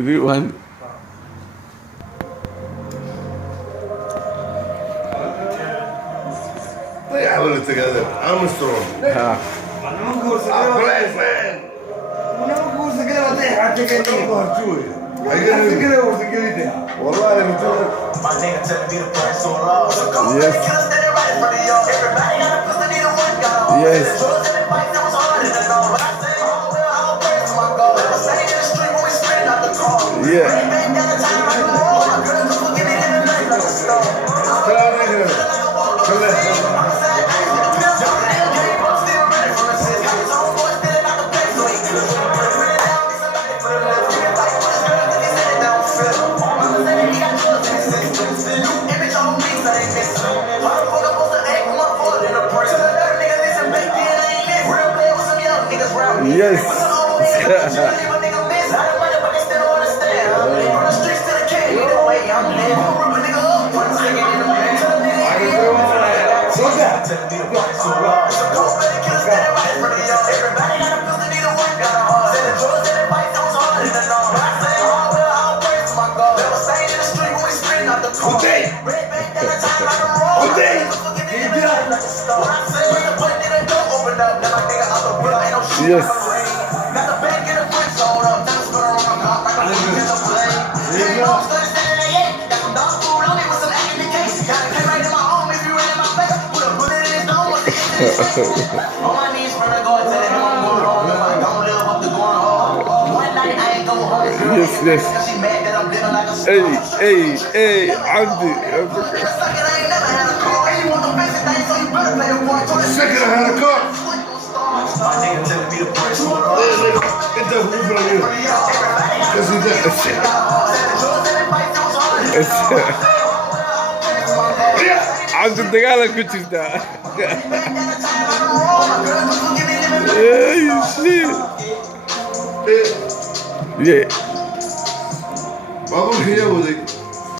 Rewind. They have it together. Armstrong. Black man. والله My nigga telling me to pray so long. So come on, Yes. get us standing right in front of y'all. Everybody got a pussy, need a one got on. Yes. Drugs and advice, that was harder than all. But I say, oh, well, I'll pray to my God. Never staying in the street when we spin out the car. Yeah. Bang, bang, down the time like a wall. My girls are forgiving in the night like a star. I'm like a walk on the scene. I'm a sad day with the pills. Y'all damn game, but I'm still ready for the sis. Got his homeboy standing out the place, so he good. Put it down, be somebody put it left. He can fight for his girl, cause he said it down feel. Mama said that he got drugs in his system. New image on me, so they miss him. Why the fuck I'm supposed to act when my father in a prison? So that nigga listen back then, I ain't listen. Real play with some young niggas round me. Yes. But some old niggas, leave a nigga miss. I done money, but they still don't understand. I'm living from the streets to the king. Either way, I'm living. I'ma rip a nigga up, one second in the bed. Tell a nigga, telling me to fight so long. So go better kill us standing right in front of y'all. Everybody got a pussy, need a one got a heart. Say the drugs and advice, that was harder than all. But I say, oh, well, I'll pray to my God. Never staying in the street when we spin out the car. Red bang down the time like a roll. Niggas looking in the night like a star. I say, when the button in the door open up, now my nigga out the window, ain't no shit Yes. on the rain. Got the bank in the fence on up, now it's gonna run up like a nigga in the plane. Ain't no study standing in the eight. Got some dog food on me with some egg in the case. Got a came right in my home if you ran in my face. Put a bullet in his dome, what's the end of his face? On my knees from the God, telling him I'm going home. If I don't live up to going home. One night I ain't go home. Girl, Yes, yes. she mad that I'm living like a star. Hey, Andy. Nigga suck it, I ain't never had a car. And you want the basic thing, so you better play the part. Second I had a car. My nigga telling me to pray so long. Get that roof on you. Cause he did. عبد الدجالة كنت ده. Hey, shit. Yeah. Baba here with it.